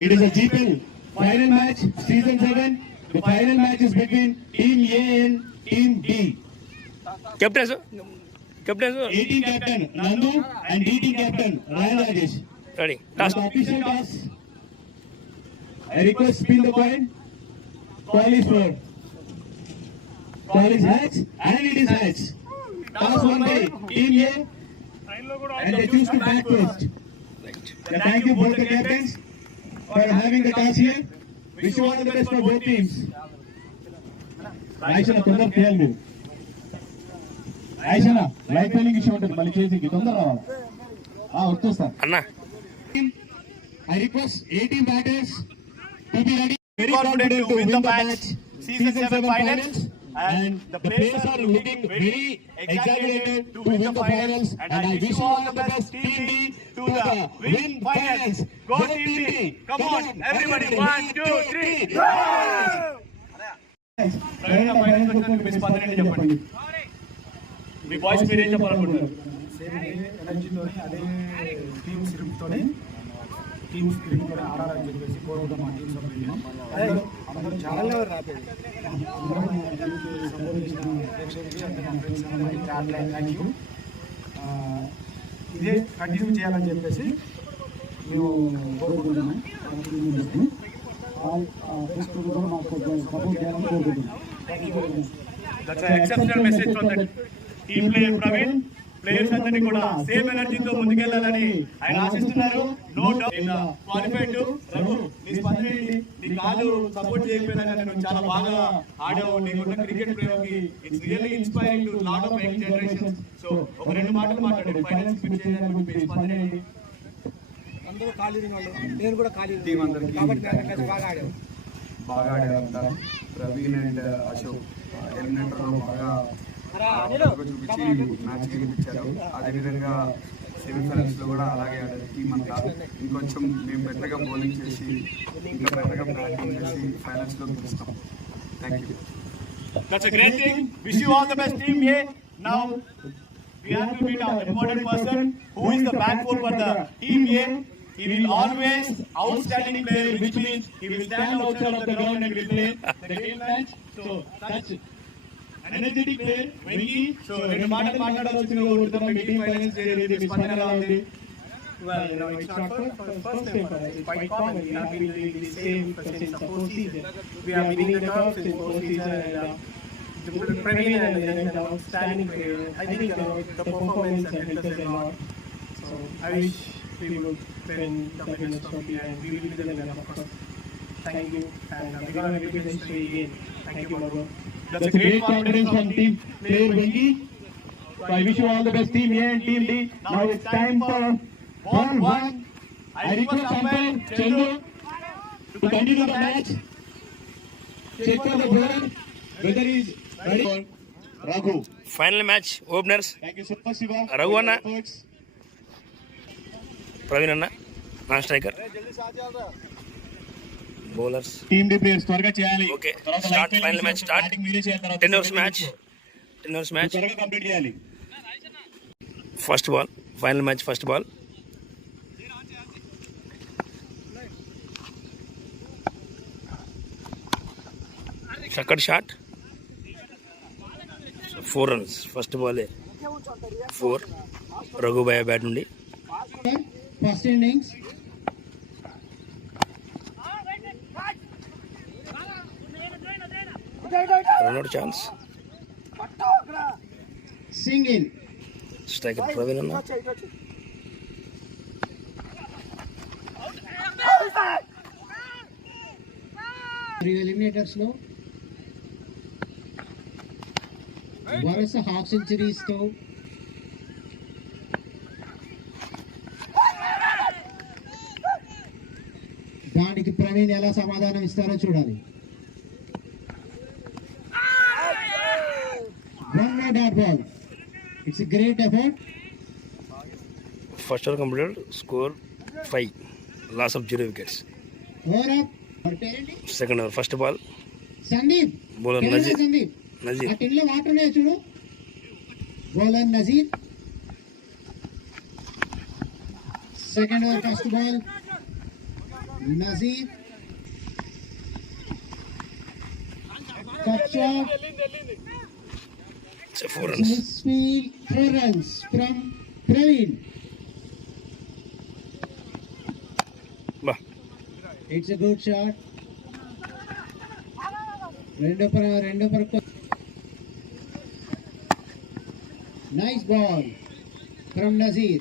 It is a GPL final match, season 7. The final match is between Team A and Team D. Captain, sir. Captain, sir. A team captain Nandu and D team captain Ryan Rajesh. Ready. Now the official toss. I request spin the coin. Call is for. Call is hatch and it is hatch. Toss won by Team A and they choose to bat first. Thank you both the captains for having the toss here. Wish you all the best for both teams. Aishana, తొందర చేయాలి మీరు. Aishana, light failing issue ఉంటుంది మళ్ళీ చేసి తొందర రావాలి. వచ్చేస్తా. అన్న. I request 18 batters to be ready. Very confident to win the match. Season 7 finals. And the players are looking very exaggerated to win the finals. And I wish you all the best, Team D, to the win finals. Go Team D! Come on, everybody! 1, 2, 3! మీ బాయ్స్ మీరు ఏం చెప్పాలనుకుంటున్నారు? టీమ్ స్పిరిట్తోనే ఆడాలని చెప్పేసి కోరుకుంటాం మా టీమ్ సభ్యులు. అందరూ చాలా సపోర్ట్ చేసిన ప్రేక్షకులకి అంటే మా ఫ్రెండ్స్ అందరికీ చాలా థ్యాంక్ యూ. ఇదే కంటిన్యూ చేయాలని చెప్పేసి మేము కోరుకుంటున్నాం. ప్రేక్షకులు కూడా మాకు సపోర్ట్ చేయాలని కోరుకుంటున్నాం. That's an exceptional message from the team player Praveen. Players అందరినీ కూడా సేమ్ ఎనర్జీతో ముందుకెళ్లాలని ఆయన ఆశిస్తున్నారు. No doubt qualified to Raghu నీ స్పందన నీ కాలు సపోర్ట్ చేయకపోయినా కానీ నువ్వు చాలా బాగా ఆడావు. నీకున్న క్రికెట్ ప్రేమకి it's really inspiring to lot of young generation. So ఒక రెండు మాటలు మాట్లాడండి ఫైనల్స్ పిచ్ చేయడానికి మీ స్పందన ఏంటి? అందరూ ఖాళీ వాళ్ళు, నేను కూడా ఖాళీ టీం అందరికీ బాగా ఆడారంతా. ప్రవీణ్ అండ్ అశోక్ ఎలిమినేటర్లో బాగా చూపించి మ్యాచ్ గెలిపించారు. అదేవిధంగా సెమీఫైనల్స్ లో కూడా అలాగే ఆడారు టీం అంతా. ఇంకొంచెం మేము బెటర్గా బౌలింగ్ చేసి ఇంకా బెటర్గా బ్యాటింగ్ చేసి ఫైనల్స్ లో గెలుస్తాం. Thank you. That's a great thing. Wish you all the best, Team A. Now we have to meet our important person who is the backbone for the Team A. He will always outstanding player, which means he will stand outside of the ground and will play the game match. So that's it. Energetic player, Venki. So రెండు మాటలు మాట్లాడాల్సిన కోరుతున్నాం. మీ team finals చేరేది మీ స్పందన ఎలా ఉంది? Well, it's not first time for us. It's quite common. We have been doing the same since the whole season. We are winning the cup since the whole season, and the Premier and outstanding player. I think the performance has helped us a lot. So I wish we would win the Winners' Trophy, and we will be the winner, of course. Thank you, and we're going to repeat history again. Thank you, Margot. That's a great confidence from team player Venki. So I wish you all the best, Team A and Team D. Now it's time for ball 1. I request umpire Chandu to continue the match. Check for the bowler whether he is ready for Raghu. Final match openers. Thank you, Super Shiva. Raghu anna, Praveen anna, non-striker. Bowlers. Team D players త్వరగా చేయాలి. Okay. Start final match start. 10 overs match. 10 overs match. త్వరగా కంప్లీట్ చేయాలి. First ball. Final match first ball. Second shot. 4 runs. First ball 4. Raghu Bhaiya bat nundi. First innings. Run out chance. Single. Striker Praveen anna. Eliminators లో వరుస half centuries తో దానికి ప్రవీణ్ ఎలా సమాధానం ఇస్తారో చూడాలి. One no dot ball. It's a great effort. First over completed. Score 5. Loss of 0 wickets. Over up. Second over. First ball. Sandeep. Bowler Nazir. ఆ టిన్లో వాటర్ ఉన్నాయో చూడు. Bowler Nazir. Second over, first ball. Nazir. Cut shot. It's a 4 runs. Misfield 4 runs from Praveen. Bah. It's a good shot. Rendo par. Nice ball from Nazir.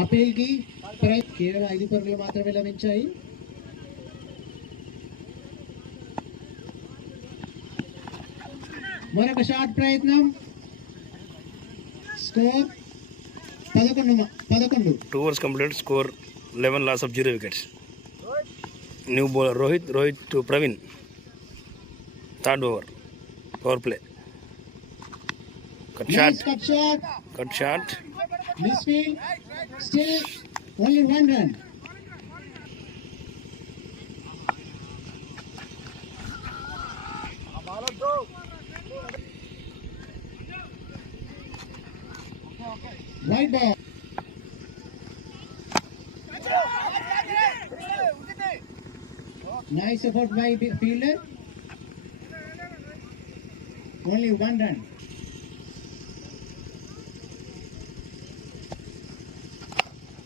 Appeal కి కేవలం 5 పరుగులు మాత్రమే లభించాయి. మరొక షాట్ ప్రయత్నం. స్కోర్ 11. 2 overs completed. Score 11. Loss of 0 wickets. New bowler Rohit to Praveen. 3rd over. Power play. Nice cut shot. Cut shot. Misfield. Still only 1 run. White ball. Nice effort by fielder. Only 1 run.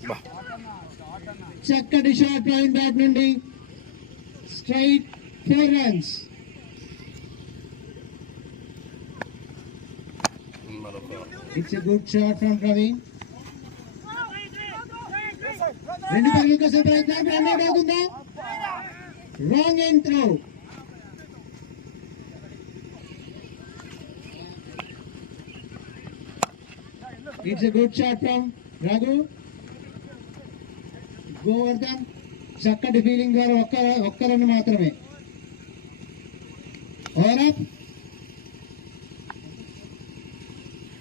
Bah. చక్కటి షాట్ ప్రవీణ్ బ్యాట్ నుండి. స్ట్రైట్ 4 runs. It's a good shot from Praveen. 2 పరుగుల కోసం ప్రయత్నం. Run out అవుతుందా? Wrong and throw. It's a good shot from Raghu. Govardhan చక్కటి ఫీలింగ్ ద్వారా ఒక్క రన్ మాత్రమే. Over up.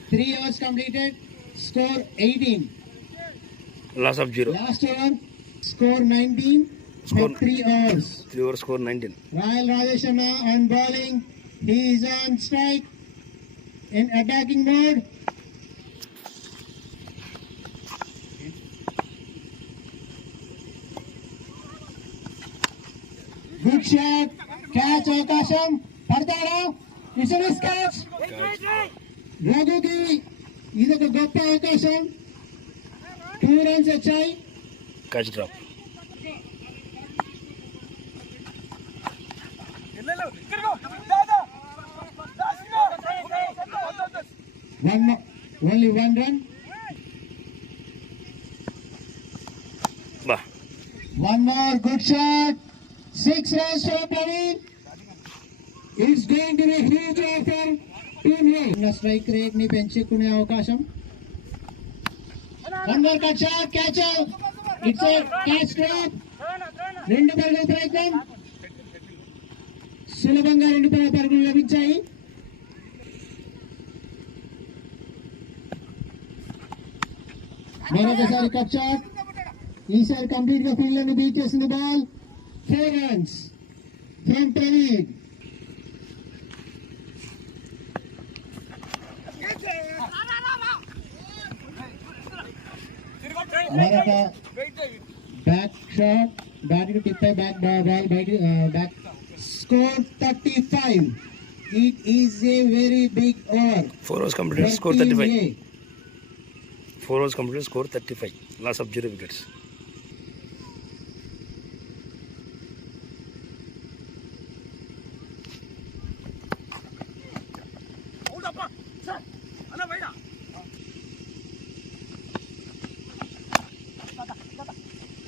3 overs completed. Score 18. Loss of 0. Last over. Score 19. For 3 overs. 3 overs score 19. Rahul Ravichandra on bowling. He is on strike in attacking mode. Good shot. Catch అవకాశం. పడతాడా? It's a miss catch. రఘుకి ఇదొక గొప్ప అవకాశం. 2 runs వచ్చాయి. Catch drop. Only 1 run. Bah. 1 more good shot. 6 runs for Praveen. It's going to be a huge offer. Team A. Strike rate ni పెంచుకునే అవకాశం. 1 more cut shot. Catch out. It's a catch drop. 2 పరుగుల ప్రయత్నం. సులభంగా 2 పరుగులు లభించాయి. మరొకసారి cut shot. ఈసారి కంప్లీట్ గా ఫీల్డర్ ని బీట్ చేసింది బాల్. 4 runs from Praveen. మరొక బ్యాక్ షాట్. బ్యాట్ కి టిప్ అయి బ్యాక్ బాల్ బయట back. Score 35. It is a very big over. 4 overs completed. Score 35. 4 overs completed. Score 35. Loss of 0 wickets.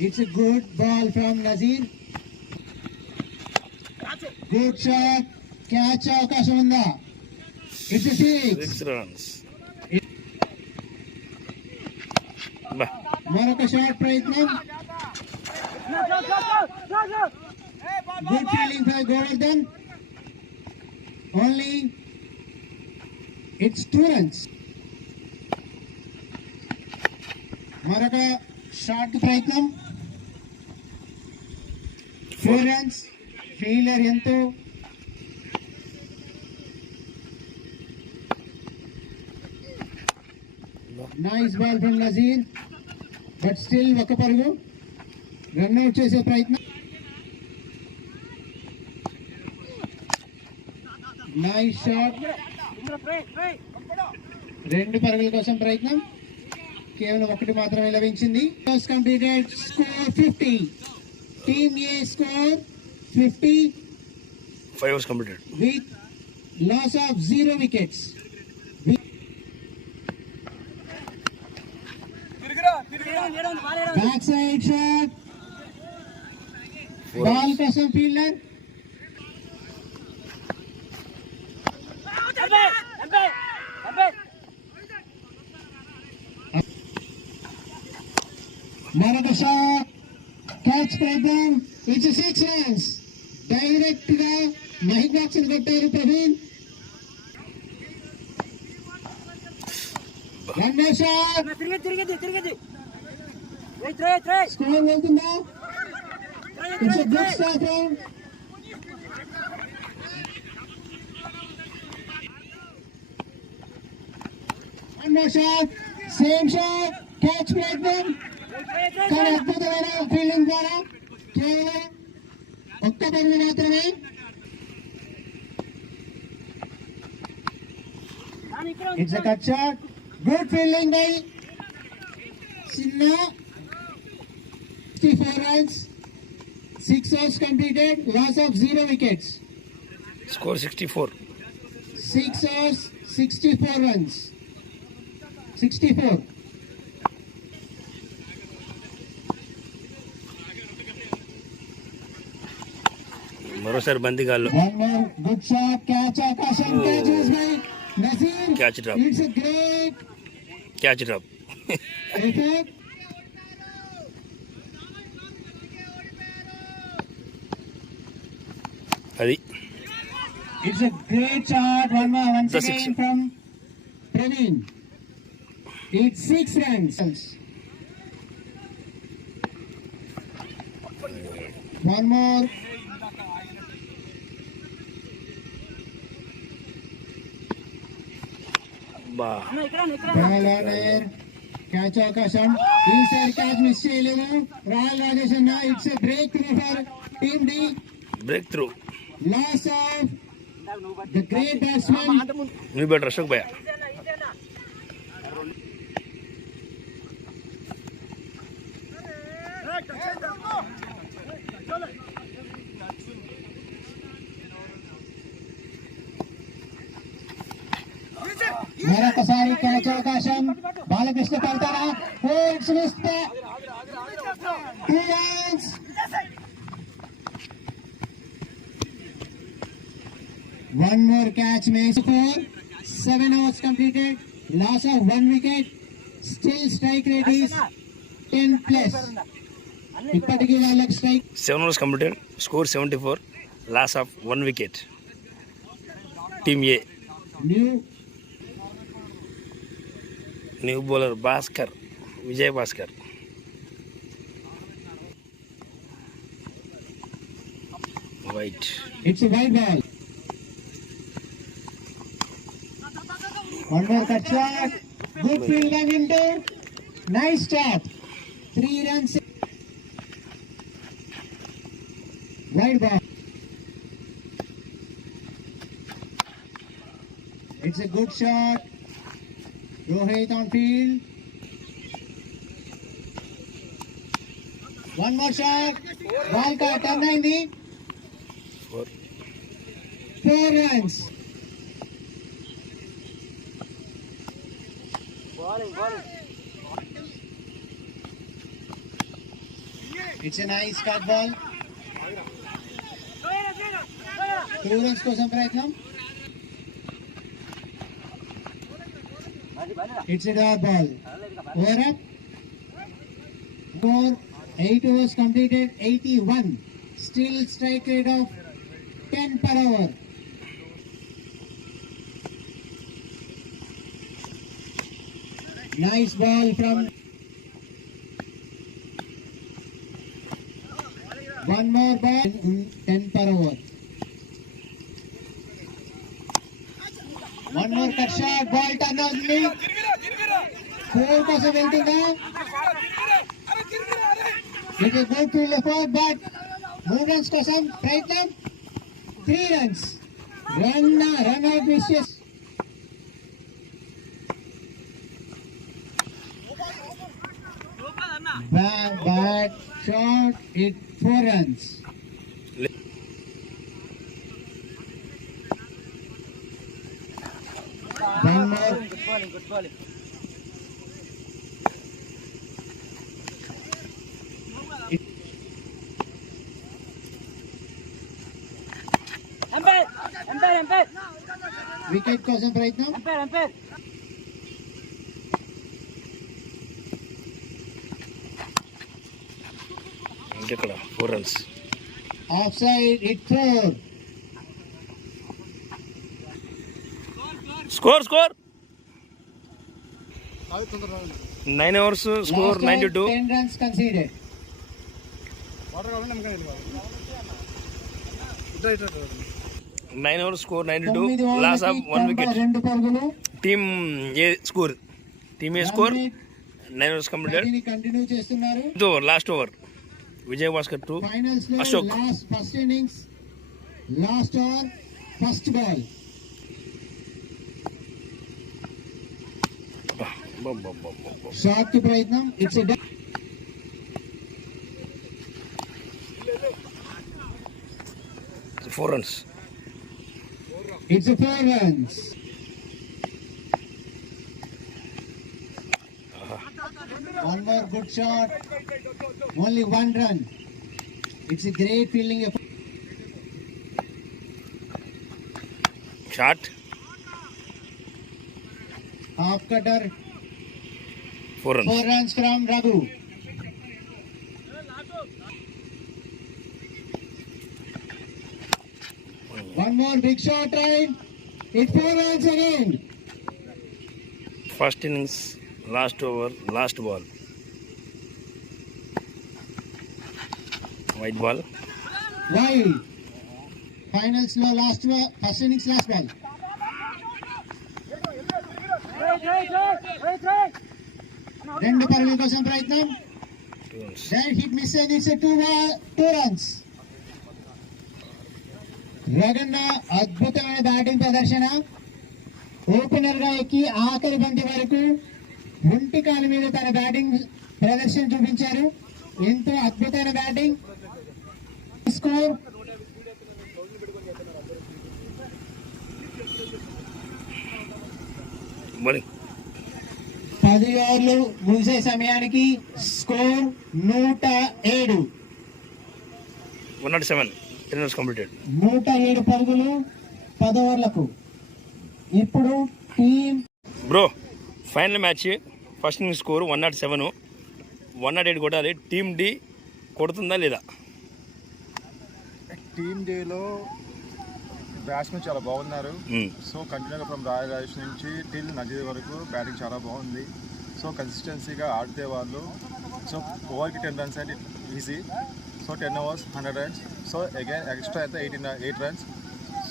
It's a good ball from Nazir. Good shot. Catch అవకాశం ఉందా? It's a 6. 6 runs. Bah. మరొక shot ప్రయత్నం. Good fielding by Govardhan. Only it's 2 runs. మరొక shot ప్రయత్నం. 4 runs. Fielder ఎంతో nice ball from Nazir, but still ఒక పరుగు. రన్అట్ చేసే ప్రయత్నం. Nice shot. 2 పరుగుల కోసం ప్రయత్నం, కేవలం 1 మాత్రమే లభించింది. కంప్లీటెడ్. స్కోర్ 50. టీమ్ ఏ స్కోర్ 50 5 overs completed. with loss of 0 wickets. Backside shot. Ball కోసం fielder. మరొక షాట్. క్యాచ్ ప్రయత్నం. It's 6 runs. డైరెక్ట్ గా మహిళ బాక్స్ కొట్టారు Praveen. One more shot. Score వెళ్తుందా? It's a good start round. One more shot. Same shot. Catch ప్రయత్నం. కానీ అద్భుతమైన ఫీల్డింగ్ ద్వారా కేవలం 1 పరుగు మాత్రమే. It's a cut shot. Good fielding by Sinha. 64 runs. 6 overs completed. Loss of 0 wickets. Score 64. 6 overs, 64 runs. 64. మరోసారి బందిగాల్లో One more good shot. Catch Akashan. Catches by Nazir. Catch it up. It's a great catch it up. effort. అది It's a great shot. One more once The again six. from Praveen. It's 6 runs. One more. బా Ball on air. Catch Akashan. Inside catch miss చేయలేదు. Rahul Rajesh Anna. It's a breakthrough for Team D. Breakthrough. Loss of the great batsman. New batter Ashok భయ్య. మరొకసారి catch అవకాశం. బాలకృష్ణ పడతారా? Fours మిస్తే 2 runs. One more catch may score. 7 overs completed. Loss of 1 wicket. Still strike rate is 10 plus. ఇప్పటికీ వాళ్ళకి స్ట్రైక్. 7 overs completed. Score 74. Loss of 1 wicket. Team A. New bowler Bhaskar, విజయ్ Bhaskar. White. It's a wide ball. One more cut shot. Good field and into. Nice stop. 3 runs. Wide ball. It's a good shot. Rohit on field. One more shot. Ball cut. Turn 90. 4 runs. It's a nice cut ball. 2 runs కోసం ప్రయత్నం. It's a dot ball. Over up. 8 overs completed. 81. Still strike rate of 10 per hour. Nice ball from. One more ball. 10 per hour. One more cut shot. Ball turn on me. 4 కోసం వెళ్తుందా? It is good field four but 3 runs కోసం ప్రయత్నం. 3 runs. Run out wishes. Bad shot. It 4 runs. One more. Good bowling. Umpire. Wicket కోసం ప్రయత్నం. Umpire. ఇంకెక్కడ 4 runs. Offside. It 4. Score. 9 overs, score Last over, 92. 10 runs conceded. 9 overs, score 92. 9 Loss of 1 wicket. 2 పరుగులు. Team A score. Team A score 9 overs completed. Continue చేస్తున్నారు. Last over. Vijay Bhaskar 2. ఫైనల్స్ లో Ashok. First innings last over first ball. Shot కి ప్రయత్నం. ఇట్స్ 4 runs. It's a 4 runs. One more good shot. Only 1 run. It's a great fielding effort. Shot. Half cutter. 4 runs. 4 runs from Raghu. One more big shot, right? It's 4 runs again. First innings, last over, last ball. White ball. Wide. Finals లో first innings last ball. రెండు పరుగుల కోసం ప్రయత్నం. 2 runs. That hit miss and it's a 2 runs. రగన్న అద్భుతమైన బ్యాటింగ్ ప్రదర్శన. ఓపెనర్ గా ఎక్కి ఆఖరి బంతి వరకు ఒంటి కాలు మీద తన బ్యాటింగ్ ప్రదర్శన చూపించారు. ఎంతో అద్భుతమైన బ్యాటింగ్. స్కోర్ 10 ఓవర్లు ముగిసే సమయానికి స్కోర్ 107. 107. 10 runs completed. 107 పరుగులు 10 ఓవర్లకు. ఇప్పుడు team Bro, final match. First innings score 107. 108 కొట్టాలి. టీమ్ డి కొడుతుందా లేదా? టీమ్ డేలో బ్యాట్స్మెన్ చాలా బాగున్నారు. సో కంటిన్యూగా ఫ్రమ్ రాయరాజేష్ నుంచి టిల్ నజీర్ వరకు బ్యాటింగ్ చాలా బాగుంది. సో కన్సిస్టెన్సీగా ఆడితే వాళ్ళు సో ఓవర్కి 10 runs అంటే ఈజీ. సో 10 overs 100 runs. సో అగైన్ ఎక్స్ట్రా అయితే 8 runs.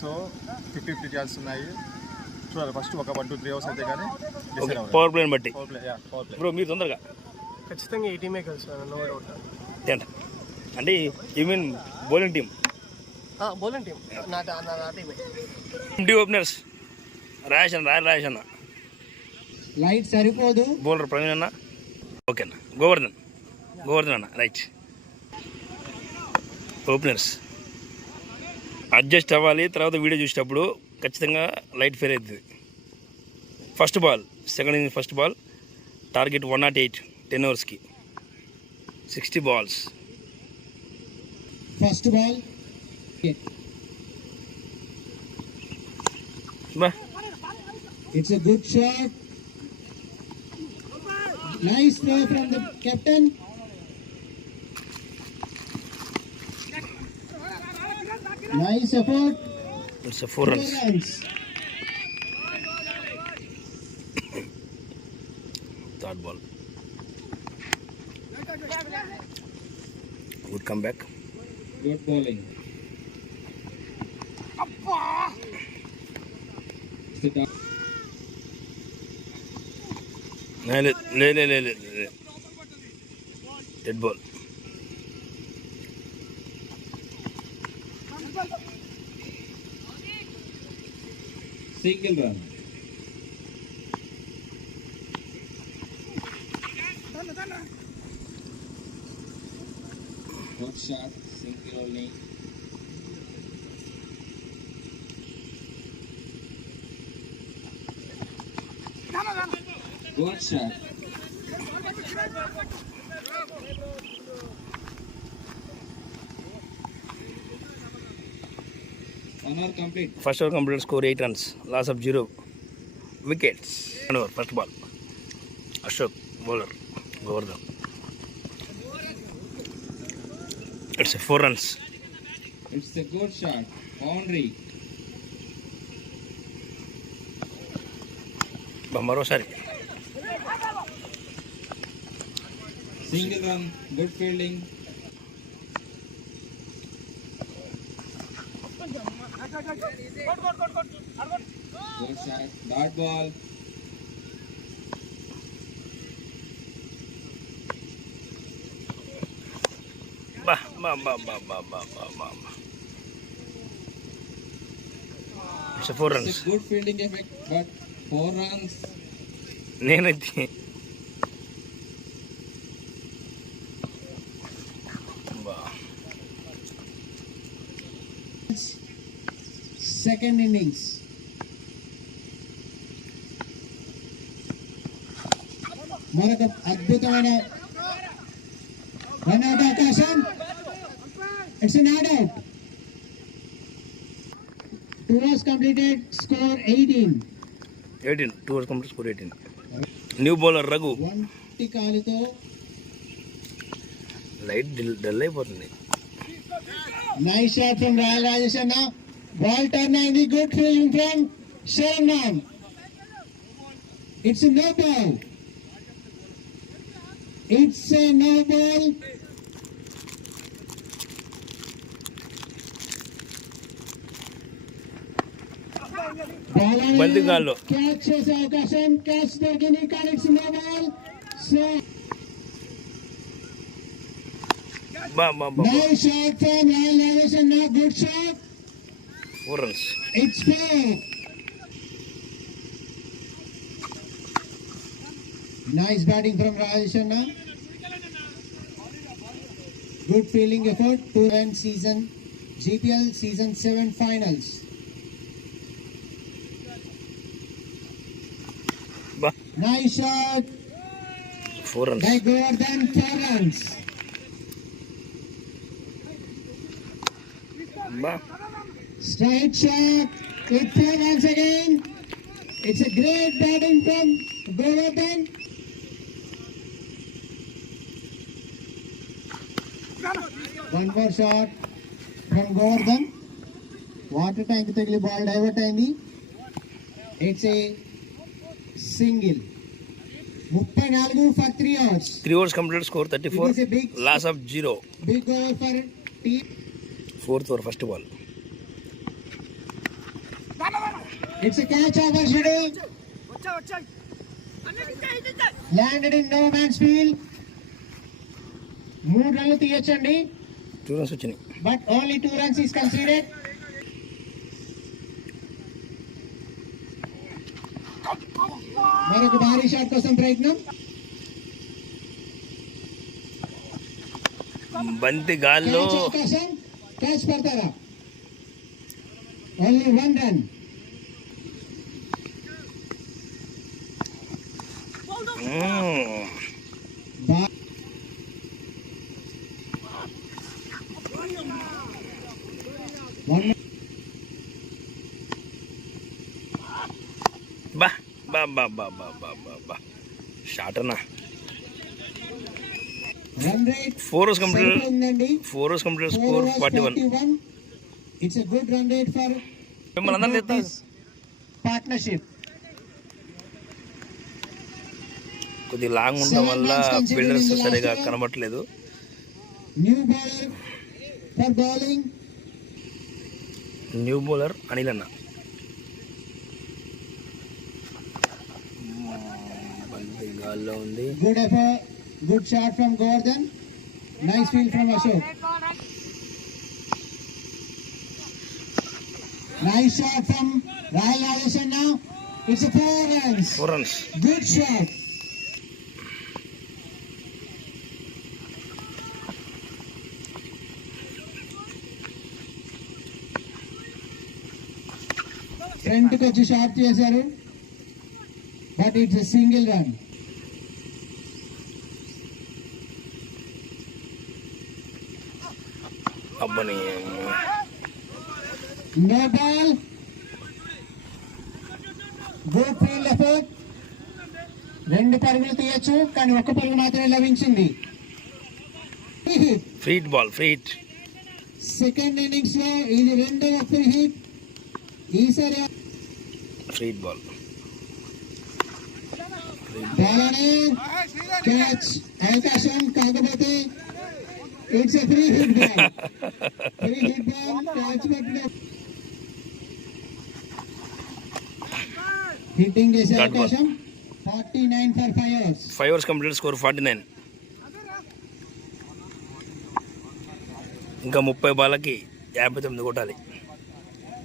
సో 50-50 ఛాన్స్ ఉన్నాయి. చూడాలి ఫస్ట్ ఒక 1-2-3 overs అయితే కానీ పవర్ ప్లేని బట్టి. Power play. బ్రో మీరు తొందరగా ఖచ్చితంగా ఈ టీమే కలిసి నో డౌట్. అంటే you mean bowling team? Bowling team నా టీమే. డి ఓపెనర్స్ రాజేష్ అన్న, లైట్ సరిపోదు. బౌలర్ ప్రవీణ్ అన్న, ఓకే అన్న, గోవర్ధన్ అన్న, రైట్. ఓపెనర్స్ అడ్జస్ట్ అవ్వాలి. తర్వాత వీడియో చూసేటప్పుడు ఖచ్చితంగా లైట్ ఫెయిల్ అవుతుంది. First ball, second inning first ball, target 108 10 ఓవర్స్కి 60 balls. ఫస్ట్ బాల్ బా It's a good shot. Nice throw from the captain. Nice effort. It's 4 runs. Third ball. Good comeback. Good bowling. Dead ball. Single run. Good shot, single only. Good shot. One hour complete. First over complete, score 8 runs, loss of 0 wickets. One over, first ball. Ashok, bowler, Govardhan. It's a 4 runs. It's a good shot. Boundary. మరోసారి Single run. Good fielding. Good shot. Dot ball. బా బా బా బా బా బా బా బా. It's a 4 It's runs. a good fielding effect, but 4 runs. నేనైతే Second innings. మరొక అద్భుతమైన రన్ అవుట్ అవకాశం. It's not out. 2 overs completed, score 18. 2 overs complete, score 18. New bowler Raghu. ఒంటి కాలుతో లైట్ డల్ అయిపోతుంది. Nice shot from royal Rajesh అన్న. బాల్ టర్న్ అయింది. Good fielding from Sharan. It's no ball. It's a no ball. బంతిగాల్లో catch చేసే అవకాశం. క్యాచ్ దొరికింది కానీ ఇట్స్ నో బాల్. సో బా బా బా. Nice shot from royal Rajesh అన్న. Good shot. 4 runs. It's four. Nice batting from Rajesh Anna. Good fielding effort. 2-run season. GPL season 7 finals. బా Nice shot 4 runs. by Govardhan. 4 runs. బా Straight shot. It fell once again. It's a great batting from Govardhan. One more shot from Govardhan. Water tank tagli ball divert ayindi. It's a single. 34 for 3 hours. 3 overs complete, score 34, It is a big- loss of 0. Big over for team. 4th over, first ball. It's a catch opportunity. Landed in no man's field. 3 runs తీయొచ్చండి. 2 runs వచ్చినాయి. But only 2 runs is considered. మరొక భారీ షాట్ కోసం ప్రయత్నం. బంతి గాల్లో క్యాచ్ అవకాశం. క్యాచ్ పడతారా? ఓన్లీ 1 run. Ba- One బా బా బా బా బా బా బా బా. షాట్ అన్నా. run rate 4 overs complete, సరిగ్గా ఉందండి. 4 overs complete, 4 score overs 41. 41. It's a good run rate for మిమ్మల్ని అందరినీ తెస్తా. partnership. కొద్దిగా లాంగ్ ఉండడం వల్ల బిల్డర్స్ సరిగా కనబట్టలేదు. New bowler for bowling. New bowler Anil అన్న. గాల్లో ఉంది. Good effort, good shot from Gordon. Nice field from Ashok. Nice shot from Rahul Rajesh now. It's a 4 runs. 4 runs. Good shot. ఫ్రంట్ కి వచ్చి షాట్ చేశారు, but it's a single run. అబ్బని no ball. Good field effort. 2 పరుగులు తీయచ్చు, కానీ 1 పరుగు మాత్రమే లభించింది. Free hit ball, free hit. Second innings లో ఇది 2వ ఫ్రీ హిట్. ఈసారి ఫ్రీట్ బాల్. బాలనే క్యాచ్ అవకాశం, కాకపోతే it's a free hit ball. Free hit ball catch పట్టిన హిట్టింగ్ చేసే అవకాశం. 49 for 5 overs. 5 overs complete, score 49. ఇంకా 30 బాళ్ళకి 59 కొట్టాలి.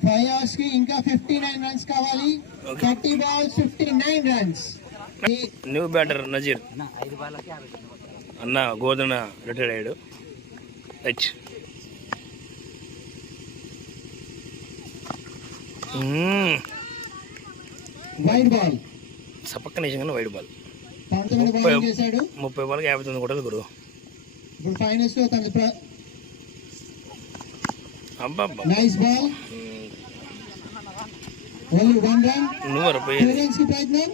5 overs కి ఇంకా 59 runs కావాలి. 30 balls 59 runs. New batter Nazeer అన్న గోధన రిటైర్డ్ అయ్యాడు. హెచ్ వైడ్ బాల్. సపక్క నిజంగానే వైడ్ బాల్. 19 బాల్ చేశాడు. 30 బాల్కి 59 కొట్టాలి గురు. ఇప్పుడు ఫైనల్స్ లో తన అబ్బా నైస్ బాల్. ఓన్లీ 1 run. నువ్వు 2 runs కి ప్రయత్నం.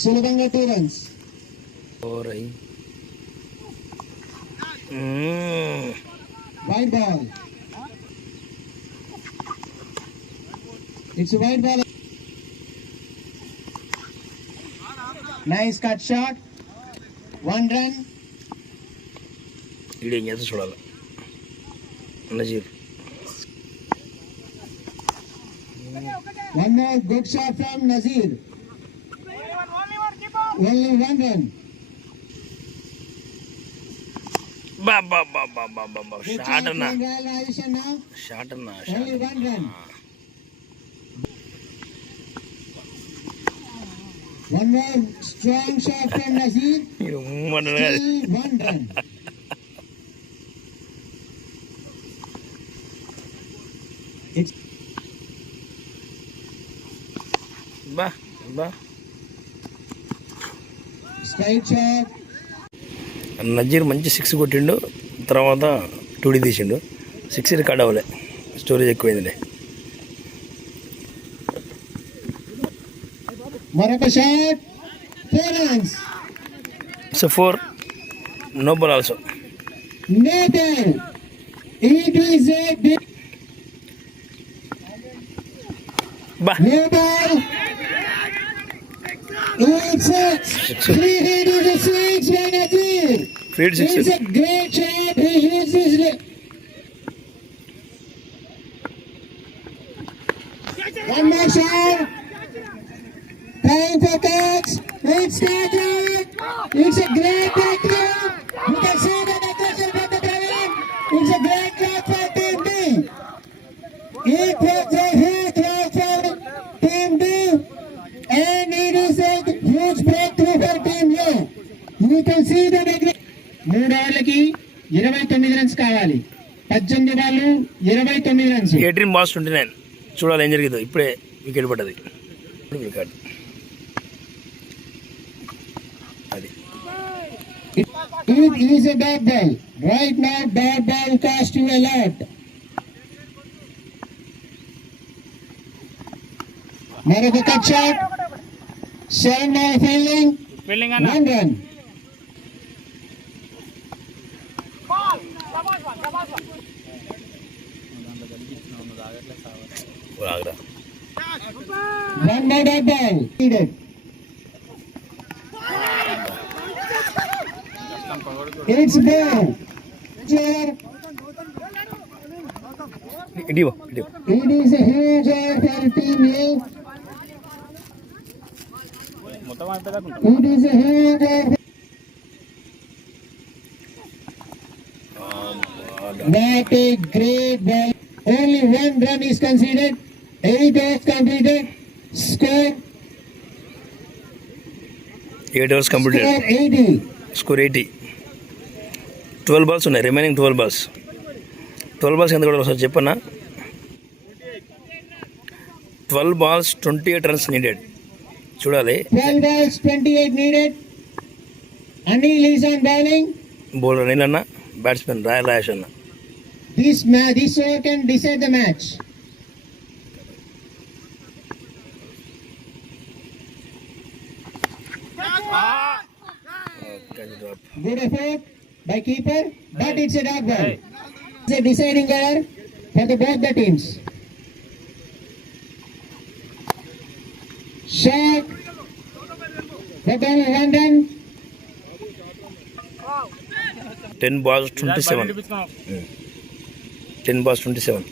సులభంగా 2 runs. Wide ball. It's a wide ball. Nice cut shot. 1 run. ఇదేం చేస్తా చూడాలి Nazir. One more good shot from Nazir. Only 1 run. Shot అన్నా, Now. షాట్ అన్నా, Only 1 run. One more strong shot from Nazir. మీరు Still 1 run. It's బా బా straight shot. Nazir మంచి 6 కొట్టిండు, తర్వాత 2D తీసిండు. 6 రికార్డ్ అవ్వలే, స్టోరేజ్ ఎక్కువైందిలే. మరొక shot. 4 runs. So 4, no ball also. No ball. It is a big బా no ball. It's a free hit. Is a 6 by Nazir. Field 6. It's a great shot. He hits his one more shot. Time for catch. It's started. It's a great tackle. You can see the aggression from the Praveen. It's a great catch for Team B. It was a huge run for Team B, and it is a huge breakthrough for Team A. You can see the aggression. 3 ఓవర్లకి 29 runs కావాలి. 18 బాళ్ళు 29 runs. 18 balls 29. చూడాలి ఏం జరిగిందో. ఇప్పుడే వికెట్ పడ్డది. రికార్డ్ అది. It is a bad ball. Right now, bad ball cost you a lot. Marathi cut shot. 7 more fielding. 1 run. Agra. 1 more dead ball. Needed. It's ball. Chair. ఇడివో ఇడివో. It is a huge error for Team A. It is a huge what a great ball. Only one run is conceded. 8 overs completed. Score 8 hours completed. 80. Score 80. 12 balls ఉన్నాయి, రిమైనింగ్ 12 balls. 12 balls ఎంత కూడా ఒకసారి చెప్పన్నా. 12 balls 28 runs needed. చూడాలి. 12 balls 28 needed. Anil is on bowling. Bowler Anil అన్న, batsmen royal Rayesh అన్న. This over can decide the match. Good effort by keeper, but it's a dot ball. It's a deciding over for both the teams. Shot. But only one run. 10 balls 27. 10 balls 27.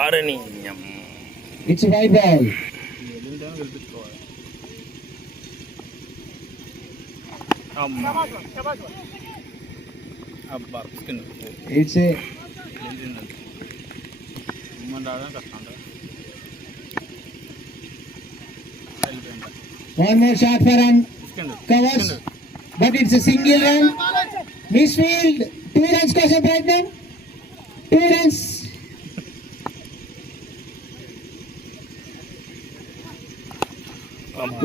ఆరని It's a white ball. It's a one more shot for run covers, but it's a single run. Misfield, 2 runs కోసం ప్రయత్నం. 2 runs.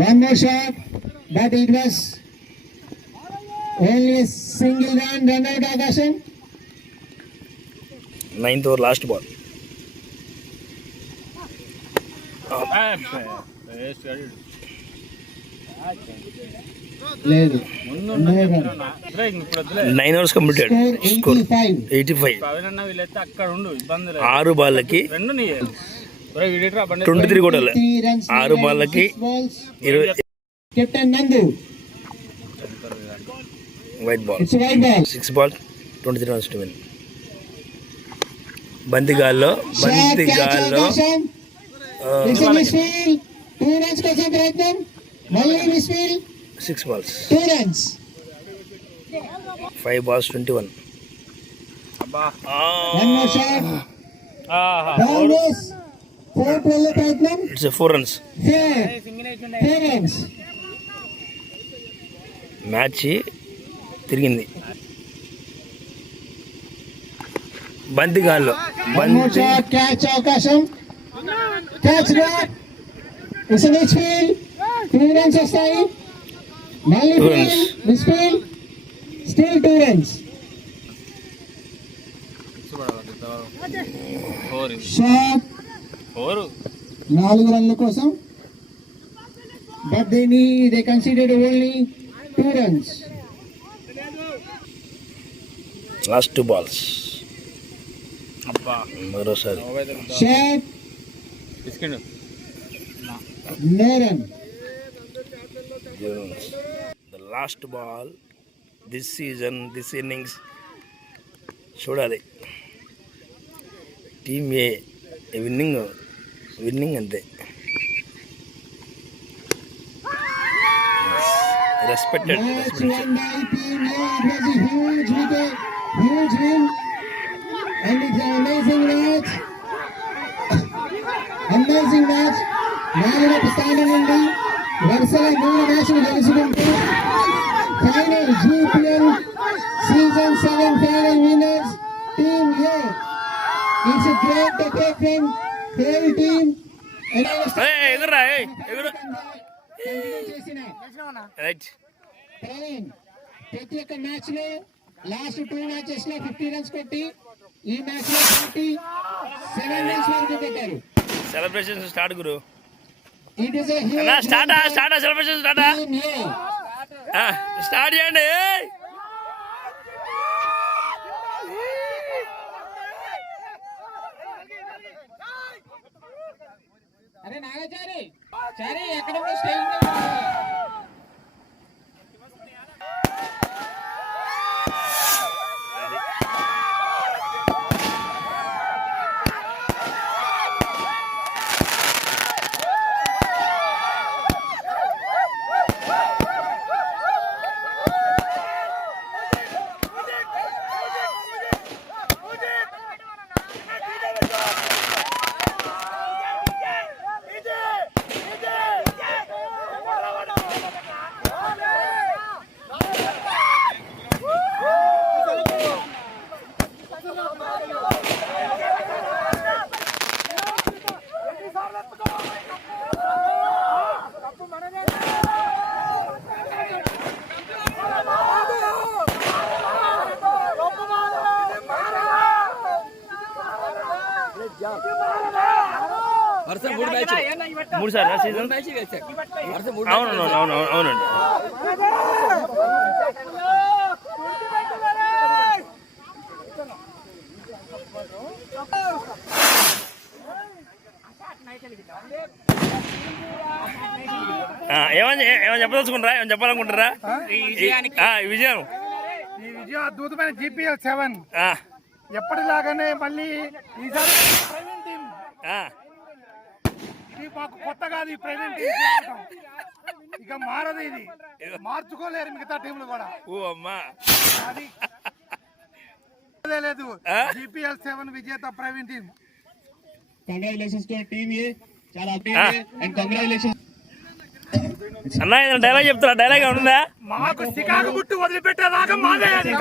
One more shot, but it was only a single run out అవకాశం. 9th over last ball. లేదు. 9 hours completed. Score Score 85. 6 బాళ్ళకి 23 కూడా 6 బాళ్ళకి 20. కెప్టెన్ నందు. White ball. It's a white ball. 6 balls 23 runs to win. బంతిగాల్లో It's a misfield. 2 runs కోసం ప్రయత్నం. మళ్ళీ misfield. 6 balls. 2 runs. 5 balls 21. One more shot. Boundaries. 4 వెళ్ళే ప్రయత్నం. It's a 4 runs. 4 runs. మ్యాచ్ తిరిగింది. బంతిగాల్లో One more shot. Catch అవకాశం. Catch that. It's a misfield. 2 runs వస్తాయి. మళ్ళీ 2 runs. misfield. Still 2 runs. Shot. 4 రన్ల కోసం. But they considered only 2 runs. Last 2 balls. మరోసారి Shot. No run. The last ball this season, this innings. చూడాలి. టీమ్ ఏ విన్నింగ్ అంతే. Respected. Match won by Team A. It was a huge wicket, huge win, and it's an amazing match. Amazing match. 4వ స్థానం నుండి వరుసగా 3 మ్యాచ్లు గెలుచుకుంటూ final GPL season 7 final winners Team A. It's a great effort from whole team. ఎగురా ఎగురు. చేసిన రైట్. ప్రవీణ్ ప్రతి ఒక్క మ్యాచ్ లో లాస్ట్ 2 మ్యాచెస్ లో 50 రన్స్ కొట్టి ఈ మ్యాచ్ లో 7 రన్స్ వరకు పెట్టారు. Celebrations start Guru. It is a start celebration start చేయండి. అరే నాగచారి చారి ఎక్కడ స్టేజ్ మూడు సార్లు సీజన్ అవునండి. ఏమని చెప్పదలుచుకుంటారా? ఏమని చెప్పాలనుకుంటారా ఈ విజయం? ఈ విజయం అద్భుతమైన GPL 7 ఎప్పటిలాగానే మళ్ళీ ఈసారి ప్రైవేట్ టీం ఇది మాకు కొత్త కాదు. ఈ ప్రైవేట్ టీం ఇక మారదు, ఇది మార్చుకోలేరు మిగతా టీంలు కూడా. ఓ అమ్మా అది లేదు. GPL 7 విజేత private team. Congratulations to team A, చాలా అండ్ కంగ్రాచులేషన్స్. అన్నా ఏదైనా డైలాగ్ చెప్తారా? డైలాగ్ ఉందా? మాకు చికాకు గుట్టు వదిలిపెట్టేదాకా మాదే అది.